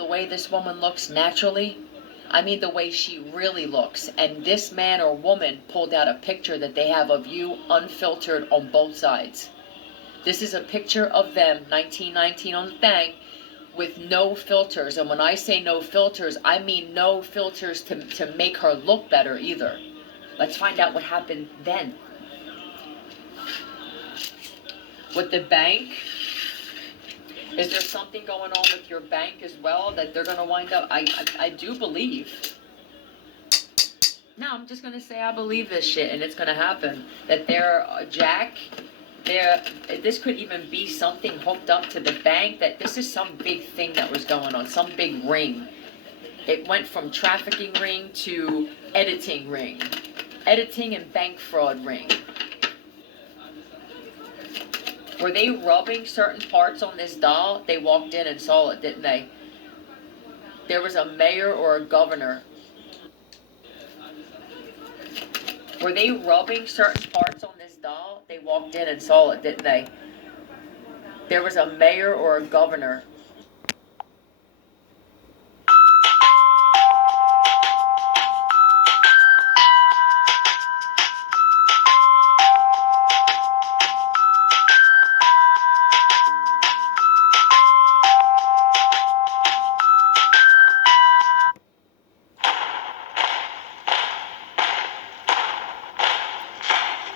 the way this woman looks naturally, I mean the way she really looks. And this man or woman pulled out a picture that they have of you unfiltered on both sides. This is a picture of them, 1919 on the thing, with no filters. And when I say no filters, I mean no filters to make her look better either. Let's find out what happened then. With the bank, is there something going on with your bank as well that they're going to wind up? I do believe. No, I'm just going to say I believe this shit and it's going to happen. That they're, Jack, this could even be something hooked up to the bank, that this is some big thing that was going on, some big ring. It went from trafficking ring to editing ring. Editing and bank fraud ring. Were they rubbing certain parts on this doll? They walked in and saw it, didn't they? There was a mayor or a governor. Were they rubbing certain parts on this doll? They walked in and saw it, didn't they? There was a mayor or a governor.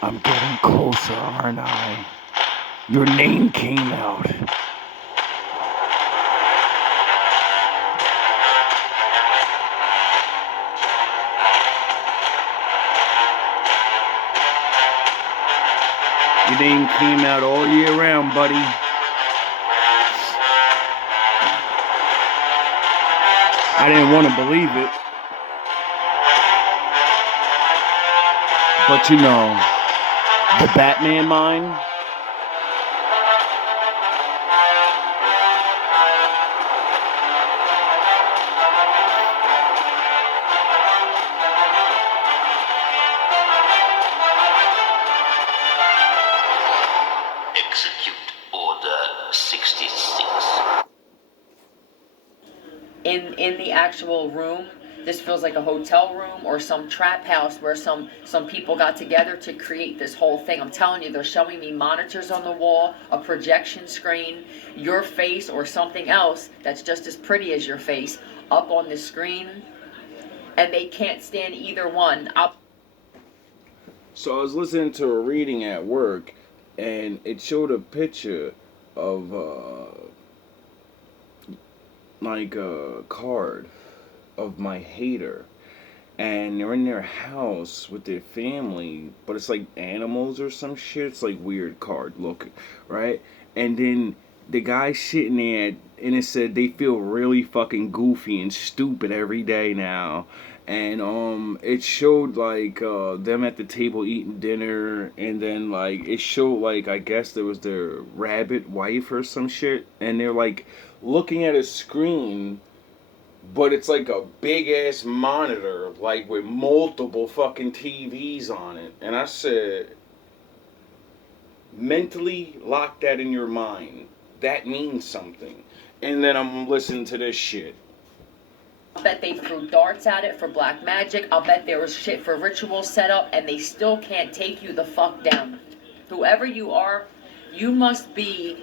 I'm getting closer, aren't I? Your name came out. Your name came out all year round, buddy. I didn't want to believe it. But you know, the Batman mind. Execute Order 66. In the actual room, this feels like a hotel room or some trap house where some people got together to create this whole thing. I'm telling you, they're showing me monitors on the wall, a projection screen, your face or something else that's just as pretty as your face up on the screen, and they can't stand either one. So I was listening to a reading at work, and it showed a picture of like a card of my hater, and they're in their house with their family, but it's like animals or some shit. It's like weird card looking, right? And then the guy sitting there, and it said they feel really fucking goofy and stupid every day now. And it showed like them at the table eating dinner, and then like it showed like, I guess there was their rabbit wife or some shit, and they're like looking at a screen, but it's like a big ass monitor, like with multiple fucking TVs on it. And I said, mentally lock that in your mind. That means something. And then I'm listening to this shit. I bet they threw darts at it for black magic. I'll bet there was shit for rituals set up, and they still can't take you the fuck down. Whoever you are, you must be...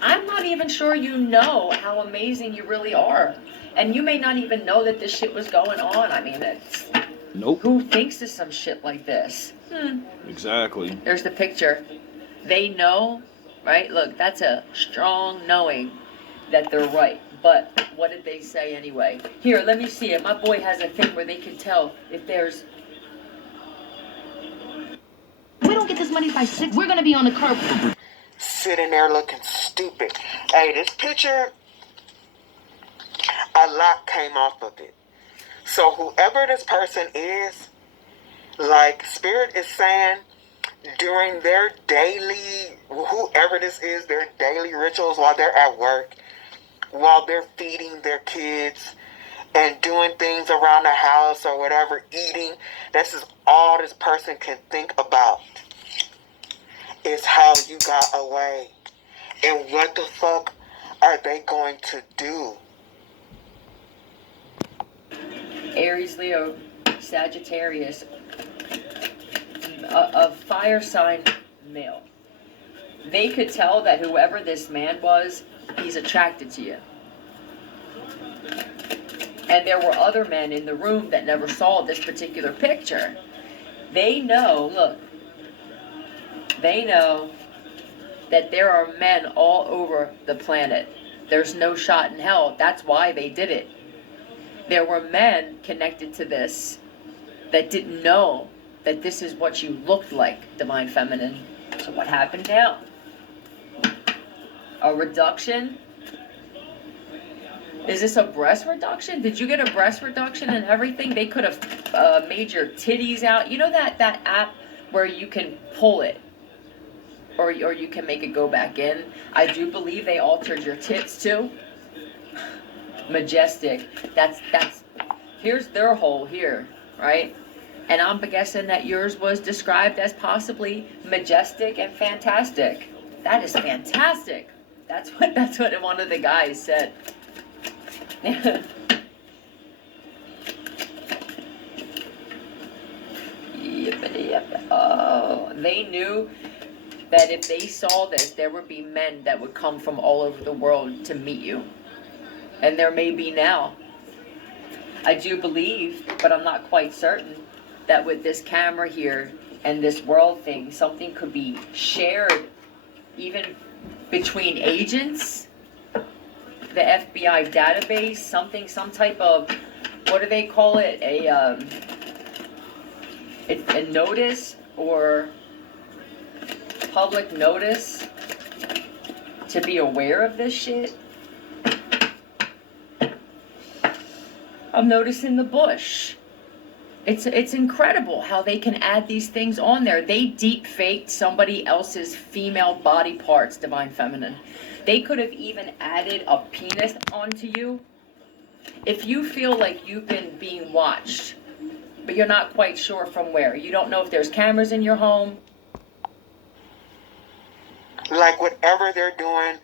I'm not even sure you know how amazing you really are. And you may not even know that this shit was going on. I mean, it's... Nope. Who thinks of some shit like this? Exactly. There's the picture. They know, right? Look, that's a strong knowing that they're right. But what did they say anyway? Here, let me see it. My boy has a thing where they can tell if there's... If we don't get this money by 6, we're gonna be on the curb. Sitting there looking stupid. Hey, this picture, a lot came off of it. So whoever this person is, like Spirit is saying, during their daily, whoever this is, their daily rituals while they're at work, while they're feeding their kids and doing things around the house or whatever, eating, this is all this person can think about, is how you got away. And what the fuck are they going to do Aries, Leo, Sagittarius, a fire sign male. They could tell that whoever this man was, he's attracted to you. And there were other men in the room that never saw this particular picture. They know, look, they know that there are men all over the planet. There's no shot in hell. That's why they did it. There were men connected to this that didn't know that this is what you looked like, Divine Feminine. So what happened now? A reduction? Is this a breast reduction? Did you get a breast reduction and everything? They could have made your titties out. You know that app where you can pull it? Or you can make it go back in. I do believe they altered your tits too. Majestic. That's here's their hole here, right? And I'm guessing that yours was described as possibly majestic and fantastic. That is fantastic. That's what one of the guys said. Oh, they knew that if they saw this, there would be men that would come from all over the world to meet you. And there may be now. I do believe, but I'm not quite certain, that with this camera here and this world thing, something could be shared even between agents, the FBI database, some type of, what do they call it, a notice or public notice to be aware of this shit. I'm noticing the bush. It's incredible how they can add these things on there. They deep faked somebody else's female body parts, Divine Feminine. They could have even added a penis onto you. If you feel like you've been being watched, but you're not quite sure from where, you don't know if there's cameras in your home. Like whatever they're doing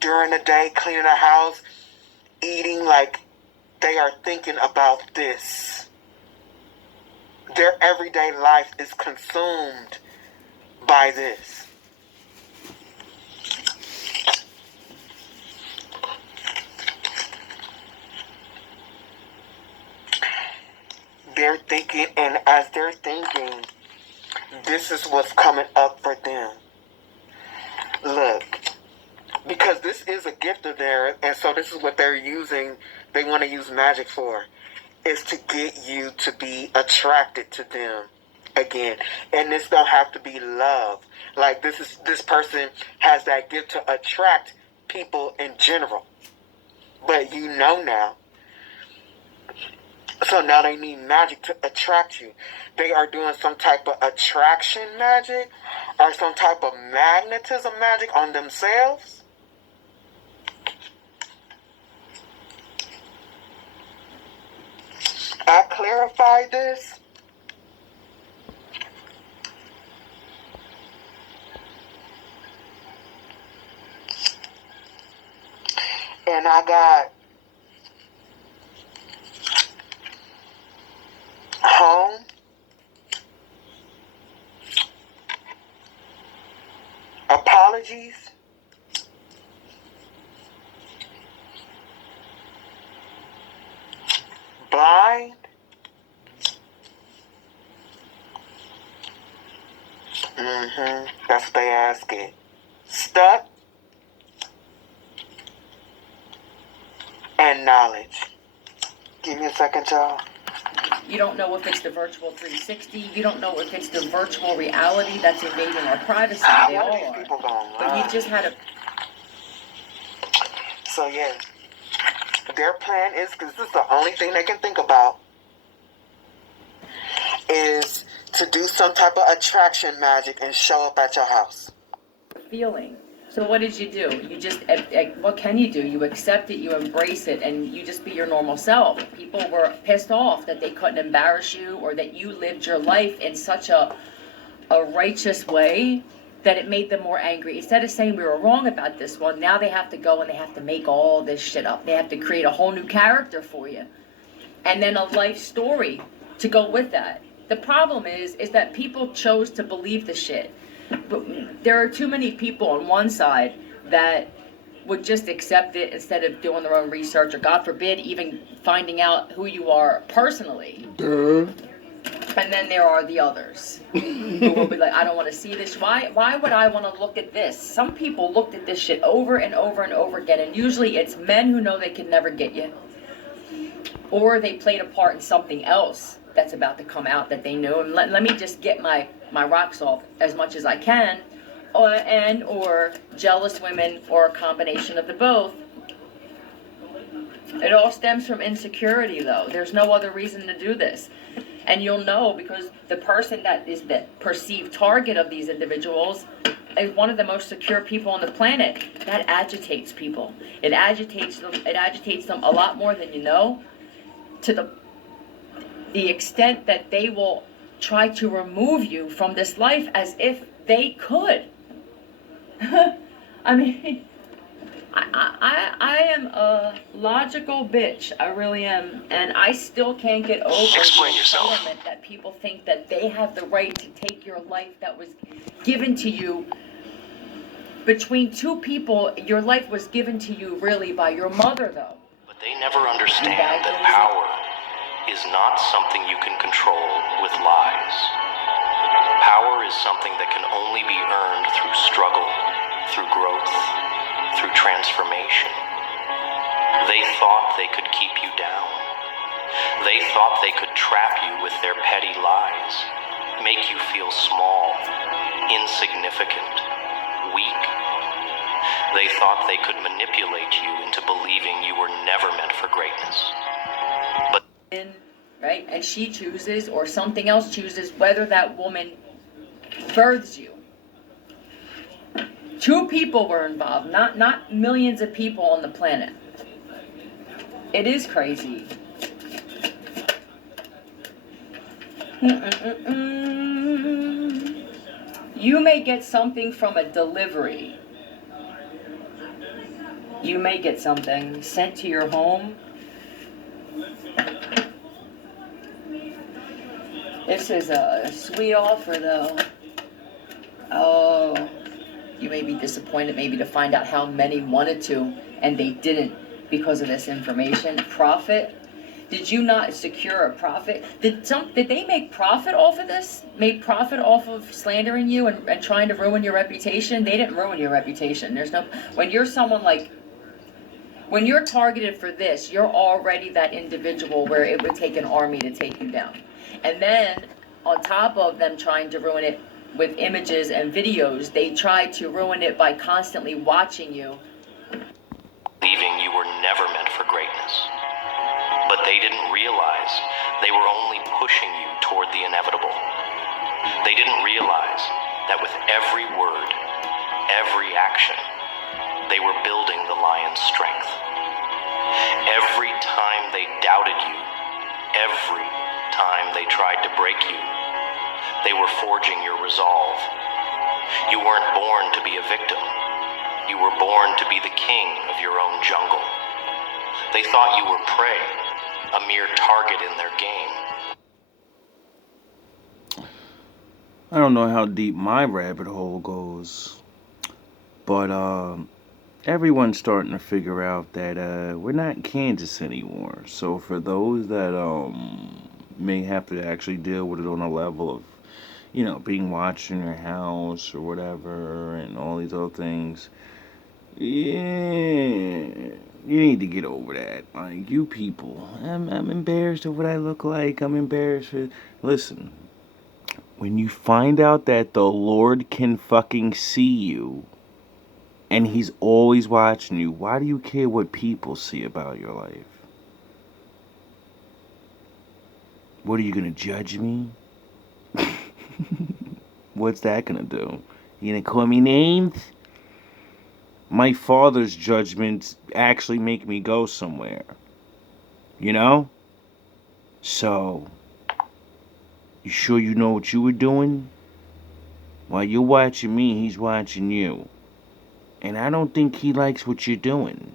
during the day, cleaning the house, eating, like they are thinking about this. Their everyday life is consumed by this. They're thinking, and as they're thinking, this is what's coming up for them. Look, because this is a gift of theirs, and so this is what they're using, they want to use magic for, is to get you to be attracted to them again. And this don't have to be love. Like this person has that gift to attract people in general. But you know now. So now they need magic to attract you. They are doing some type of attraction magic or some type of magnetism magic on themselves. I clarified this. And I got home, apologies, blind, that's what they ask it, stuck, and knowledge. Give me a second, y'all. You don't know if it's the virtual 360. You don't know if it's the virtual reality that's invading our privacy. They all These are. people gonna But lie. you just had a... So yeah, their plan is, because this is the only thing they can think about, is to do some type of attraction magic and show up at your house. feeling. So what did you do? You just, what can you do? You accept it, you embrace it, and you just be your normal self. People were pissed off that they couldn't embarrass you or that you lived your life in such a righteous way that it made them more angry. Instead of saying we were wrong about this one, now they have to go and they have to make all this shit up. They have to create a whole new character for you. and then a life story to go with that. The problem is that people chose to believe the shit. But there are too many people on one side that would just accept it instead of doing their own research, or God forbid, even finding out who you are personally. And then there are the others who will be like, I don't want to see this. Why would I want to look at this? Some people looked at this shit over and over and over again, and usually it's men who know they can never get you, or they played a part in something else that's about to come out that they know, and let me just get my rocks off as much as I can, or jealous women, or a combination of the both. It all stems from insecurity, though. There's no other reason to do this. And you'll know because the person that is the perceived target of these individuals is one of the most secure people on the planet. That agitates people. It agitates them a lot more than you know, to the extent that they will try to remove you from this life as if they could. I mean, I am a logical bitch. I really am. And I still can't get over Explain the yourself. entitlement that people think that they have the right to take your life that was given to you. Between two people, your life was given to you really by your mother, though. But they never understand that power is not something you can control with lies. Power is something that can only be earned through struggle, through growth, through transformation. They thought they could keep you down. They thought they could trap you with their petty lies, make you feel small, insignificant, weak. They thought they could manipulate you into believing you were never meant for greatness. But right? And she chooses, or something else chooses, whether that woman births you. Two people were involved, not millions of people on the planet. It is crazy. You may get something from a delivery. You may get something sent to your home. This is a sweet offer, though. Oh, you may be disappointed maybe to find out how many wanted to, and they didn't because of this information. Profit? Did you not secure a profit? Did they make profit off of this? Made profit off of slandering you and trying to ruin your reputation? They didn't ruin your reputation. When you're someone like, when you're targeted for this, you're already that individual where it would take an army to take you down. And then, on top of them trying to ruin it with images and videos, they try to ruin it by constantly watching you. believing you were never meant for greatness. But they didn't realize they were only pushing you toward the inevitable. They didn't realize that with every word, every action, they were building the lion's strength. Every time they doubted you, every time they tried to break you, they were forging your resolve. You weren't born to be a victim. You were born to be the king of your own jungle. They thought you were prey, a mere target in their game. I don't know how deep my rabbit hole goes, but everyone's starting to figure out that we're not in Kansas anymore. So for those that may have to actually deal with it on a level of, you know, being watched in your house or whatever and all these other things, yeah, you need to get over that. Like, you people, I'm embarrassed of what I look like. I'm embarrassed for... Listen, when you find out that the Lord can fucking see you and he's always watching you, why do you care what people see about your life? What, are you gonna judge me? What's that gonna do? You gonna call me names? My father's judgments actually make me go somewhere. You know? So, you sure you know what you were doing? While you're watching me, he's watching you. And I don't think he likes what you're doing.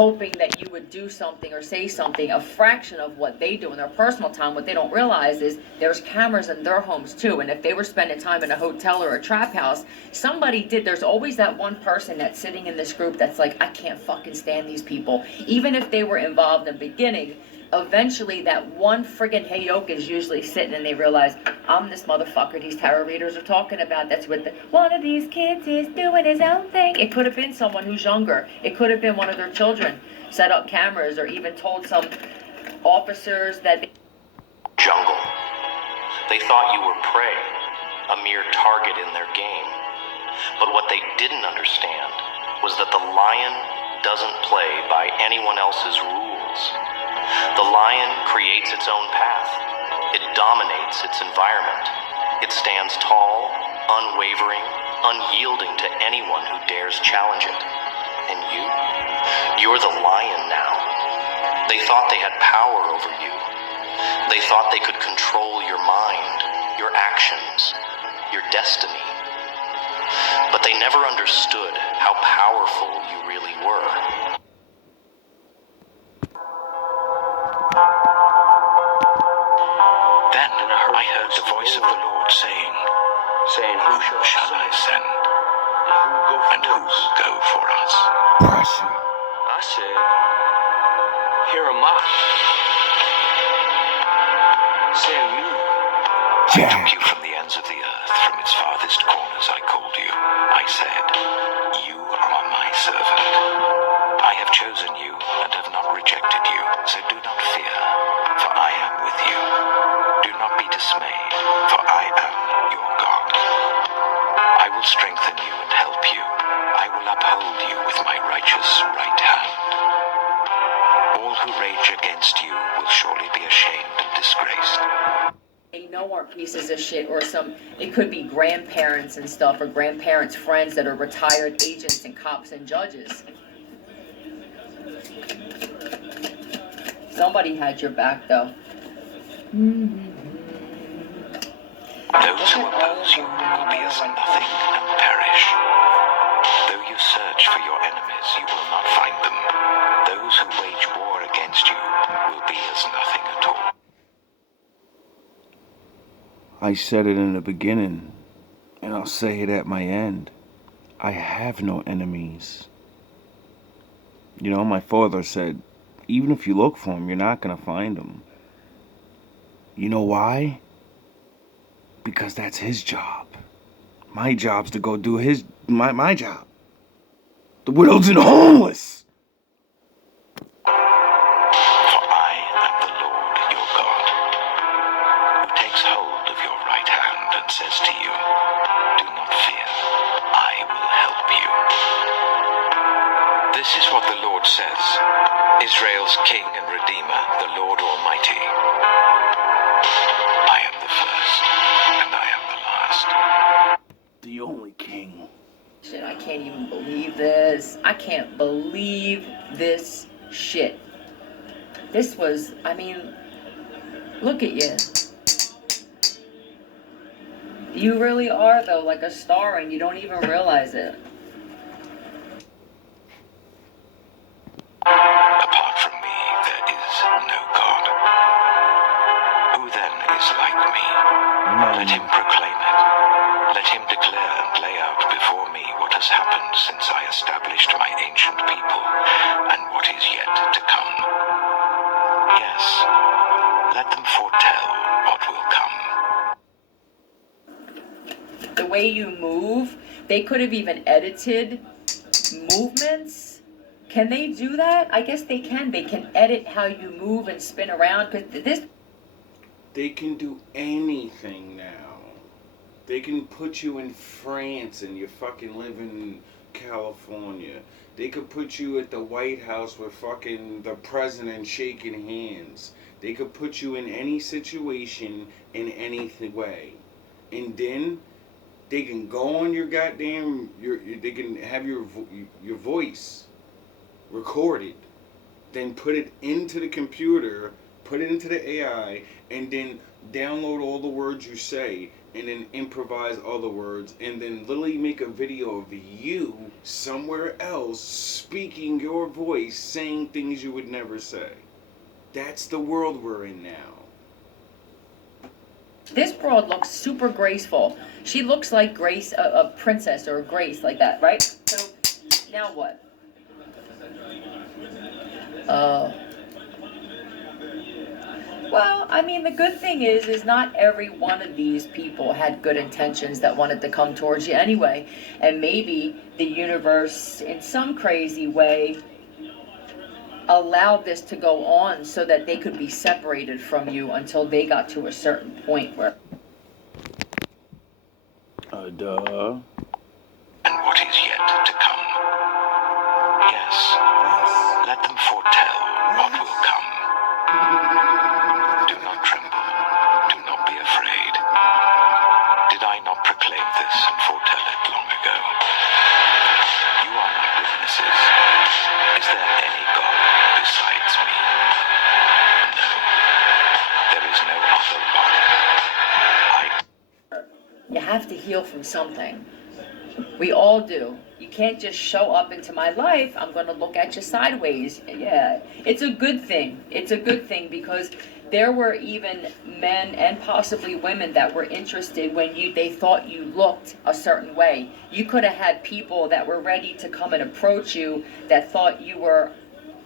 hoping that you would do something or say something, a fraction of what they do in their personal time. What they don't realize is there's cameras in their homes too, and if they were spending time in a hotel or a trap house, somebody did. There's always that one person that's sitting in this group that's like, I can't fucking stand these people. Even if they were involved in the beginning, eventually that one friggin' hayok is usually sitting and they realize, I'm this motherfucker these tarot readers are talking about. That's what one of these kids is doing his own thing. It could have been someone who's younger. It could have been one of their children set up cameras or even told some officers that Jungle. They thought you were prey, a mere target in their game. But what they didn't understand was that the lion doesn't play by anyone else's rules. The lion creates its own path. It dominates its environment. It stands tall, unwavering, unyielding to anyone who dares challenge it. And you're the lion now. They thought they had power over you. They thought they could control your mind, your actions, your destiny. But they never understood how powerful you really were. Then I heard the voice of the Lord saying, Who shall I send? And who will go for us? Pressure. I said, here am I. Send me. I took you from the ends of the earth, from its farthest corners I called you. I said, You are my servant. I have chosen you and have not rejected you, so do not fear, for I am with you. Do not be dismayed, for I am your God. I will strengthen you and help you. I will uphold you with my righteous right hand. All who rage against you will surely be ashamed and disgraced. they know are pieces of shit, or it could be grandparents and stuff, or grandparents' friends that are retired agents and cops and judges. Somebody had your back, though. Those who oppose you will be as nothing and perish. Though you search for your enemies, you will not find them. Those who wage war against you will be as nothing at all. I said it in the beginning, and I'll say it at my end. I have no enemies. You know, my father said, even if you look for them, you're not going to find them. You know why? Because that's his job. My job's to go do my job. The widows and homeless. For I am the Lord your God, who takes hold of your right hand and says to you, Do not fear, I will help you. This is what the Lord says, Israel's King and Redeemer, the Lord Almighty. I am the first, and I am the last. The only king. Shit, I can't even believe this. I can't believe this shit. This was, I mean, look at you. You really are, though, like a star, and you don't even realize it. Apart from me, there is no God. Who then is like me? Let him proclaim it. Let him declare and lay out before me what has happened since I established my ancient people, and what is yet to come. Yes, let them foretell what will come. The way you move, they could have even edited movements. Can they do that? I guess they can. They can edit how you move and spin around. Cause this. They can do anything now. They can put you in France and you fucking live in California. They could put you at the White House with fucking the president shaking hands. They could put you in any situation in any way. And then they can go on your goddamn, they can have your voice recorded, then put it into the computer, put it into the AI, and then download all the words you say, and then improvise other words, and then literally make a video of you somewhere else speaking your voice, saying things you would never say. That's the world we're in now. This broad looks super graceful. She looks like Grace, a princess or a Grace, like that, right? So, now what? Well, I mean, the good thing is not every one of these people had good intentions that wanted to come towards you anyway. And maybe the universe, in some crazy way, allowed this to go on so that they could be separated from you until they got to a certain point where... Duh. And what is yet to come. Yes, let them foretell what will come. Do not tremble. Do not be afraid. Did I not proclaim this and foretell it long ago? You are my witnesses. Is there any God besides me? No. There is no other rock. You have to heal from something. We all do. You can't just show up into my life, I'm going to look at you sideways. Yeah, it's a good thing. It's a good thing because there were even men and possibly women that were interested when they thought you looked a certain way. You could have had people that were ready to come and approach you that thought you were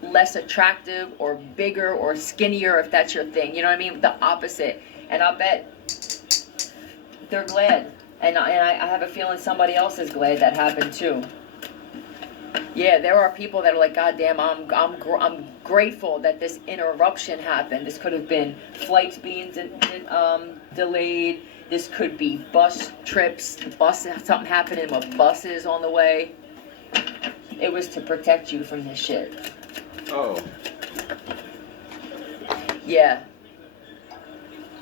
less attractive or bigger or skinnier, if that's your thing. You know what I mean? The opposite. And I bet they're glad. And I have a feeling somebody else is glad that happened too. Yeah, there are people that are like, God damn, I'm grateful that this interruption happened. This could have been flights being delayed. This could be bus trips, something happening with buses on the way. It was to protect you from this shit. Oh. Yeah.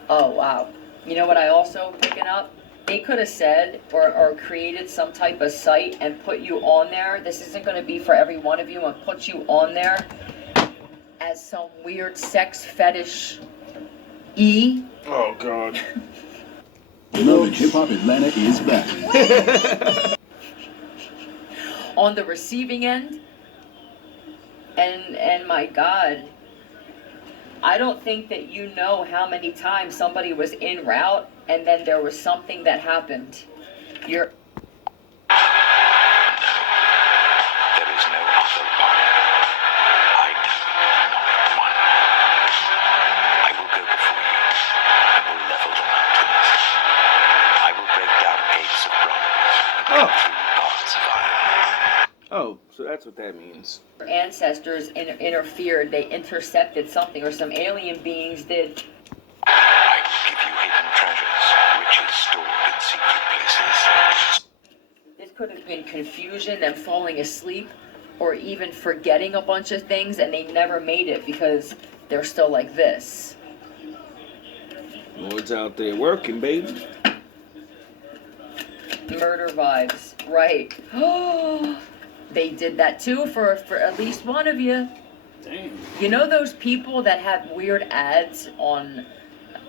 Oh, wow. You know what I also picking up? They could have said or created some type of site and put you on there. This isn't going to be for every one of you, and put you on there as some weird sex fetish Oh, God. You know that Hip Hop Atlanta is back. on the receiving end. And my God, I don't think that you know how many times somebody was en route and then there was something that happened. There is no other rock. I know not one. I will go before you. I will level the mountains. I will break down gates of bronze and cut through bars of iron. Oh, so that's what that means. Your ancestors interfered, they intercepted something, or some alien beings did. I will give you hidden treasures, riches stored in secret places. This could have been confusion, them falling asleep, or even forgetting a bunch of things, and they never made it because they're still like this. Lord's out there working, baby. Murder vibes, right. They did that too for at least one of you. Damn. You know those people that have weird ads on,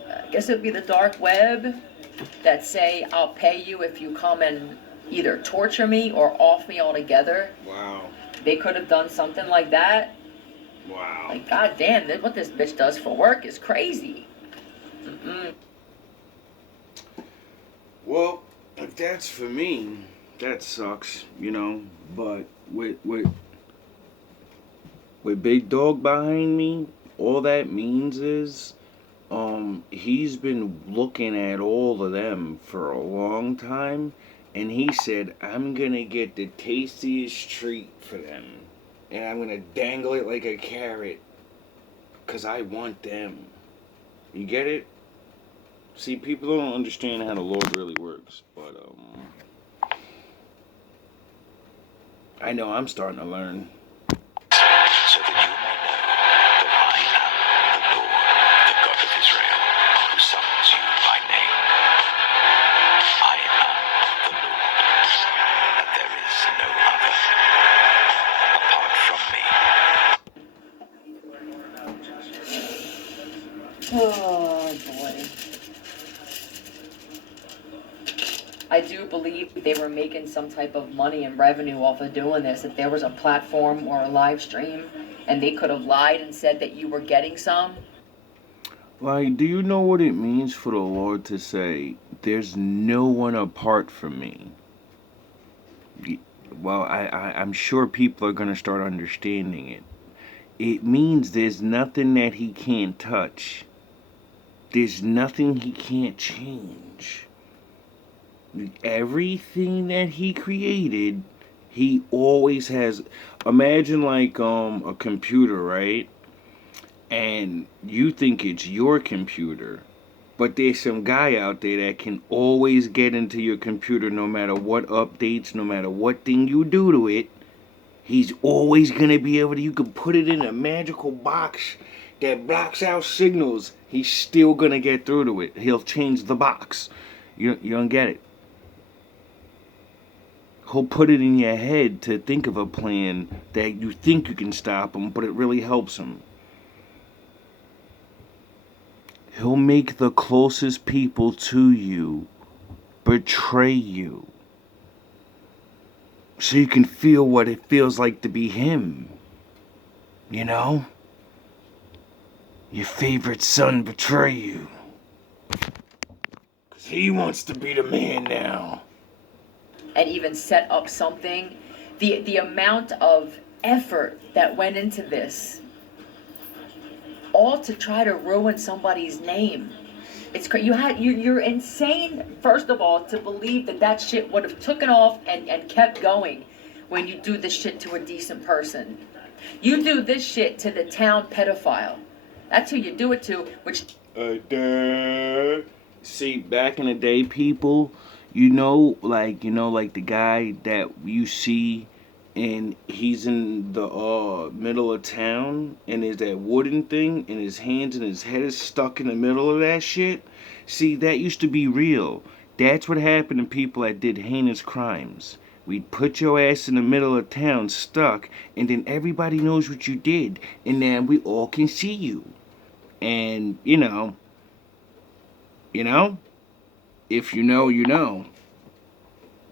I guess it would be the dark web, that say, I'll pay you if you come and either torture me or off me altogether? Wow. They could have done something like that. Wow. Like, God damn, what this bitch does for work is crazy. Well, if that's for me, that sucks, you know. But with Big Dog behind me, all that means is, he's been looking at all of them for a long time, and he said, I'm gonna get the tastiest treat for them, and I'm gonna dangle it like a carrot, 'cause I want them. You get it? See, people don't understand how the Lord really works, but, I know I'm starting to learn. So that you may know that I am the Lord, the God of Israel, who summons you by name. I am the Lord, and there is no other apart from me. Oh, boy. I do believe they were making some type of money and revenue off of doing this. If there was a platform or a live stream and they could have lied and said that you were getting some. Like, do you know what it means for the Lord to say, there's no one apart from me? Well, I'm sure people are going to start understanding it. It means there's nothing that he can't touch. There's nothing he can't change. Everything that he created, he always has. Imagine like a computer, right? And you think it's your computer, but there's some guy out there that can always get into your computer no matter what updates, no matter what thing you do to it. He's always gonna be able to, you can put it in a magical box that blocks out signals. He's still gonna get through to it. He'll change the box. You don't get it. He'll put it in your head to think of a plan that you think you can stop him, but it really helps him. He'll make the closest people to you betray you. So you can feel what it feels like to be him. You know? Your favorite son betray you. 'Cause he wants to be the man now. And even set up something. The amount of effort that went into this, all to try to ruin somebody's name. It's crazy. You're insane, first of all, to believe that shit would have taken off and kept going when you do this shit to a decent person. You do this shit to the town pedophile. That's who you do it to, which... See, back in the day, people, like the guy that you see, and he's in the middle of town, and there's that wooden thing, and his hands and his head is stuck in the middle of that shit. See, that used to be real. That's what happened to people that did heinous crimes. We'd put your ass in the middle of town, stuck, and then everybody knows what you did, and then we all can see you. And, if you know, you know.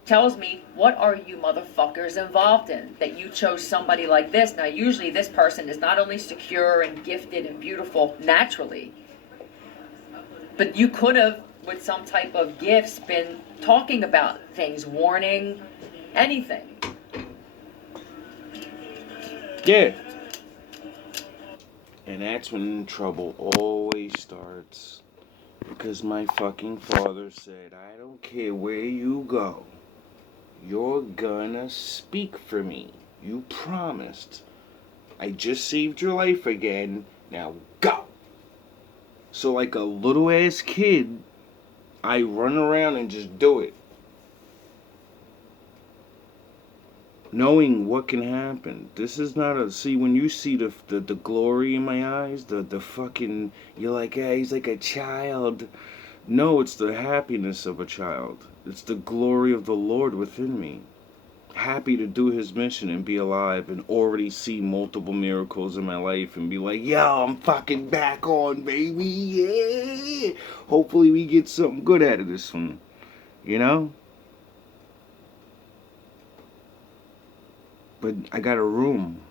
tells me, what are you motherfuckers involved in that you chose somebody like this? Now, usually this person is not only secure and gifted and beautiful naturally, but you could have, with some type of gifts, been talking about things, warning, anything. Yeah. And that's when trouble always starts. Because my fucking father said, I don't care where you go. You're gonna speak for me. You promised. I just saved your life again. Now go. So like a little ass kid, I run around and just do it. Knowing what can happen. This is not a... See, when you see the glory in my eyes, the fucking... You're like, yeah, he's like a child. No, it's the happiness of a child. It's the glory of the Lord within me. Happy to do his mission and be alive and already see multiple miracles in my life and be like, yo, I'm fucking back on, baby. Yeah. Hopefully we get something good out of this one. You know? But I got a room.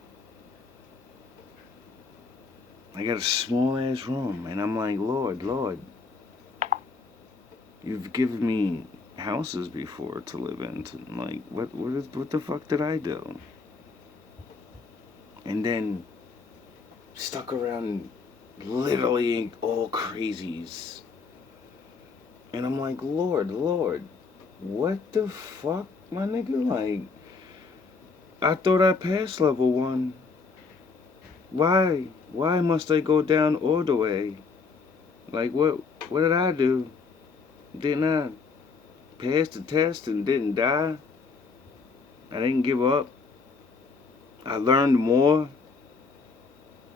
I got a small ass room. And I'm like, Lord, you've given me houses before to live in. Like, what the fuck did I do? And then stuck around literally all crazies. And I'm like, Lord, what the fuck, my nigga? Like, I thought I passed level 1. Why? Why must I go down all the way? Like, what did I do? Didn't I pass the test and didn't die? I didn't give up. I learned more.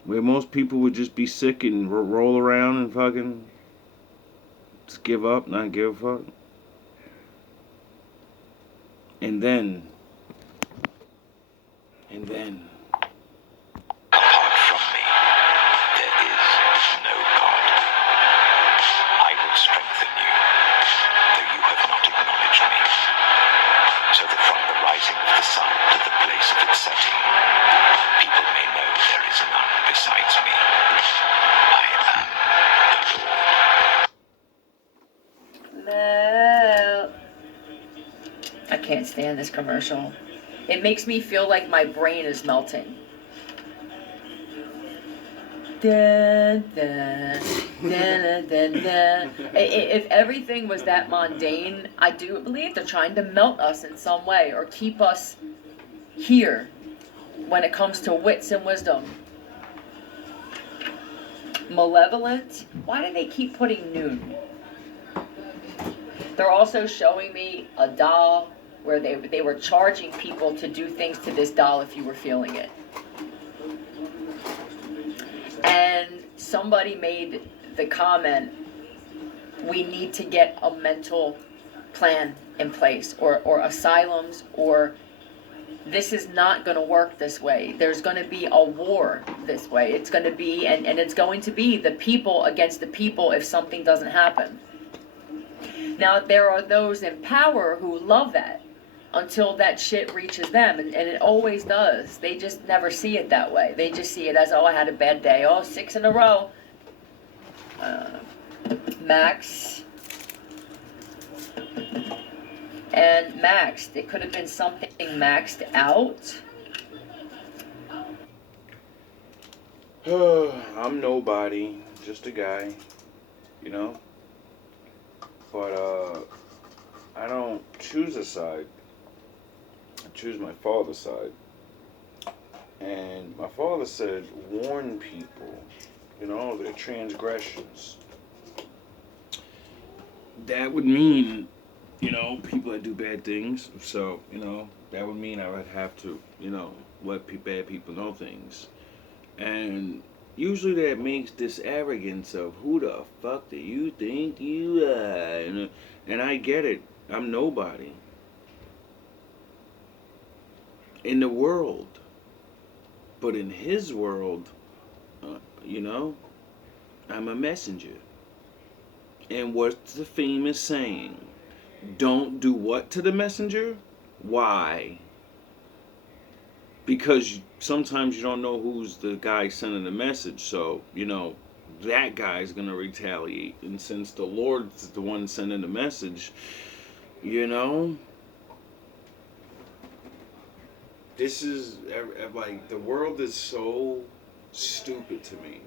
Where most people would just be sick and roll around and fucking just give up, not give a fuck. And then Apart from me, there is no God. I will strengthen you, though you have not acknowledged me. stand this commercial. It makes me feel like my brain is melting. Dun, dun, dun, dun, dun. If everything was that mundane, I do believe they're trying to melt us in some way or keep us here when it comes to wits and wisdom. Malevolent? Why do they keep putting noon? They're also showing me a doll where they were charging people to do things to this doll if you were feeling it. And somebody made the comment, we need to get a mental plan in place, or asylums, or this is not going to work this way. There's going to be a war this way. It's going to be, and it's going to be the people against the people if something doesn't happen. Now, there are those in power who love that until that shit reaches them, and it always does. They just never see it that way. They just see it as, oh, I had a bad day. Oh, 6 in a row. Max. And maxed. It could have been something maxed out. I'm nobody, just a guy, you know? But, I don't choose a side. I choose my father's side. And my father said, warn people, you know, their transgressions. That would mean, you know, people that do bad things. So, you know, that would mean I would have to, you know, let bad people know things. And usually that makes this arrogance of who the fuck do you think you are? And I get it. I'm nobody. In the world. But in his world, you know, I'm a messenger. And what's the famous saying? Don't do what to the messenger? Why? Because sometimes you don't know who's the guy sending the message. So, you know, that guy's going to retaliate. And since the Lord's the one sending the message, you know, this is, like, the world is so stupid to me.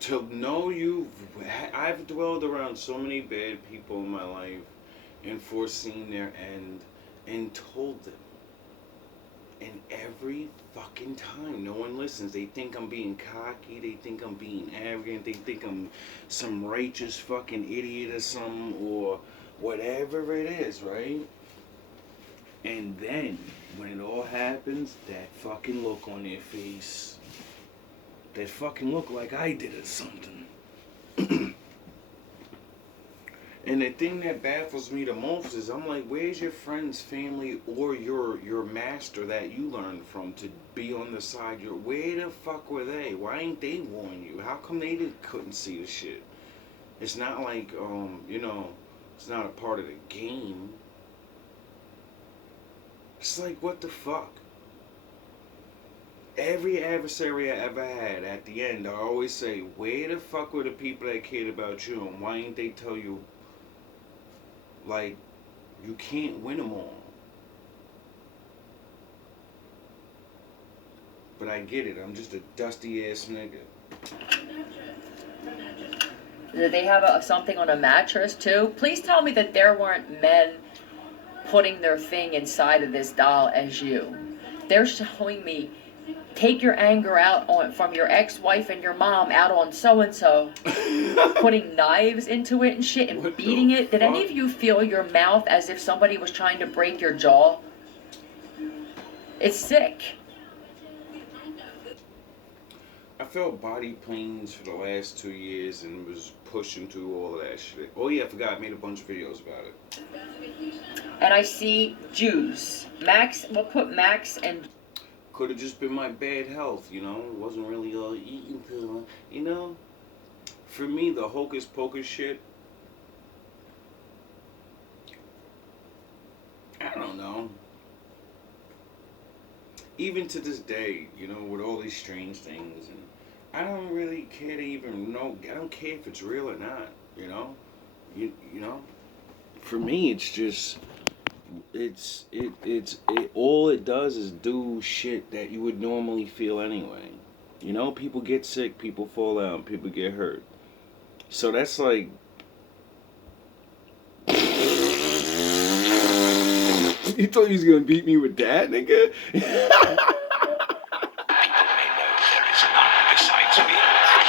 To know I've dwelled around so many bad people in my life and foreseen their end and told them. And every fucking time, no one listens. They think I'm being cocky. They think I'm being arrogant. They think I'm some righteous fucking idiot or something, or whatever it is, right? And then, when it all happens, that fucking look on their face. That fucking look like I did or something. And the thing that baffles me the most is I'm like, where's your friends, family, or your master that you learned from to be on the side? Where the fuck were they? Why ain't they warn you? How come they couldn't see the shit? It's not like, you know, it's not a part of the game. It's like, what the fuck? Every adversary I ever had, at the end, I always say, where the fuck were the people that cared about you, and why ain't they tell you, like, you can't win them all? But I get it, I'm just a dusty ass nigga. Did they have something on a mattress too? Please tell me that there weren't men putting their thing inside of this doll as you. They're showing me, take your anger out from your ex-wife and your mom out on so-and-so. Putting knives into it and shit and What beating the it. Did fuck? any of you feel your mouth as if somebody was trying to break your jaw? It's sick. I felt body pains for the last 2 years and was pushing through all of that shit. Oh yeah, I forgot, I made a bunch of videos about it. And I see Jews. Max, we'll put Max and... Could have just been my bad health, you know? It wasn't really all eating pill, you know? For me, the hocus pocus shit, I don't know. Even to this day, you know, with all these strange things, and I don't really care to even know. I don't care if it's real or not, you know? You know? For me, it's just all it does is do shit that you would normally feel anyway. You know, people get sick, people fall out, people get hurt. So that's like you thought you was gonna beat me with that, nigga? People may know there is none besides me. I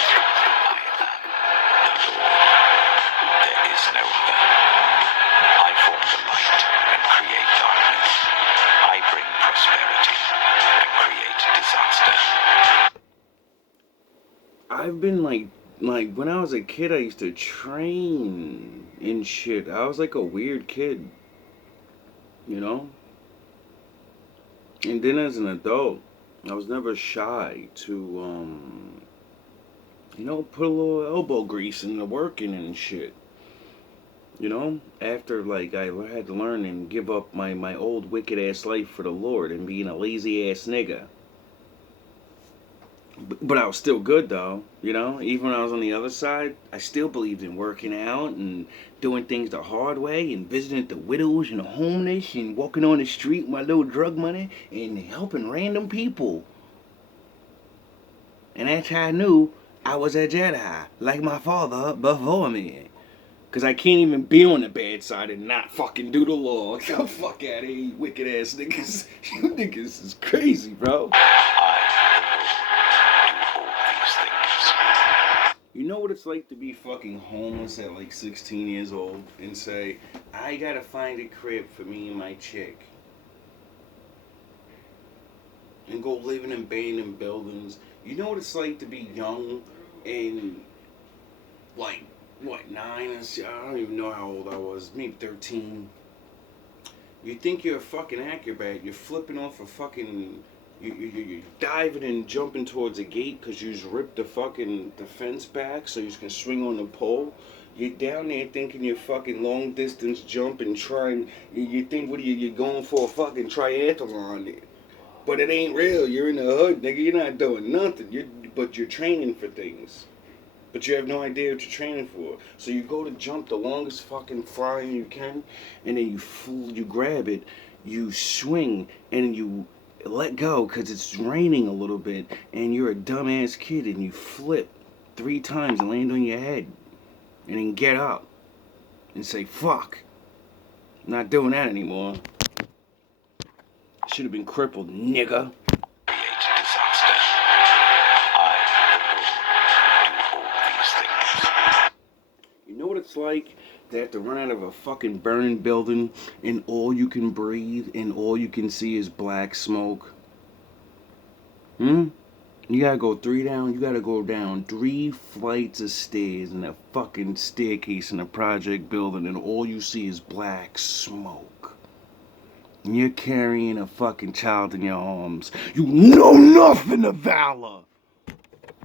am the Lord. There is no other. I form the light and create darkness. I bring prosperity and create disaster. I've been like when I was a kid, I used to train in shit. I was like a weird kid, you know. And then as an adult, I was never shy to put a little elbow grease in the working and shit. You know, after like I had to learn and give up my old wicked ass life for the Lord and being a lazy ass nigga. But I was still good though, you know. Even when I was on the other side, I still believed in working out and doing things the hard way and visiting the widows and the homeless and walking on the street with my little drug money and helping random people. And that's how I knew I was a Jedi, like my father before me. Cause I can't even be on the bad side and not fucking do the law. Get the fuck out of here, you wicked ass niggas. You niggas is crazy, bro. You know what it's like to be fucking homeless at like 16 years old and say, I gotta find a crib for me and my chick. And go living in abandoned buildings. You know what it's like to be young and like, what, 9 and shit? I don't even know how old I was, maybe 13. You think you're a fucking acrobat, you're flipping off a fucking... You're diving and jumping towards a gate because you just ripped the fence back so you can swing on the pole. You're down there thinking you're fucking long distance jump and trying. You think you're going for a fucking triathlon, but it ain't real. You're in the hood, nigga. You're not doing nothing. But you're training for things. But you have no idea what you're training for. So you go to jump the longest fucking flying you can, and then you grab it, you swing, and you let go because it's raining a little bit, and you're a dumbass kid, and you flip 3 times and land on your head, and then get up and say, fuck, I'm not doing that anymore. Should have been crippled, nigga. You know what it's like? They have to run out of a fucking burning building and all you can breathe and all you can see is black smoke. You gotta go down 3 flights of stairs in a fucking staircase in a project building and all you see is black smoke. And you're carrying a fucking child in your arms. You know nothing of valor.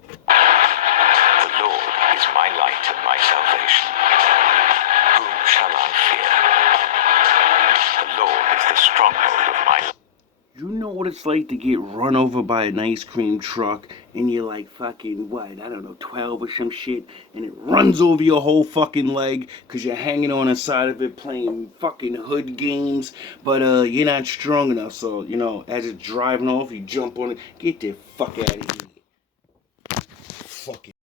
The Lord is my light and my salvation. Whom shall I fear? The Lord is the stronghold of my life. You know what it's like to get run over by an ice cream truck and you're like fucking, 12 or some shit, and it runs over your whole fucking leg because you're hanging on the side of it playing fucking hood games, but you're not strong enough, so, as it's driving off, you jump on it. Get the fuck out of here. Fucking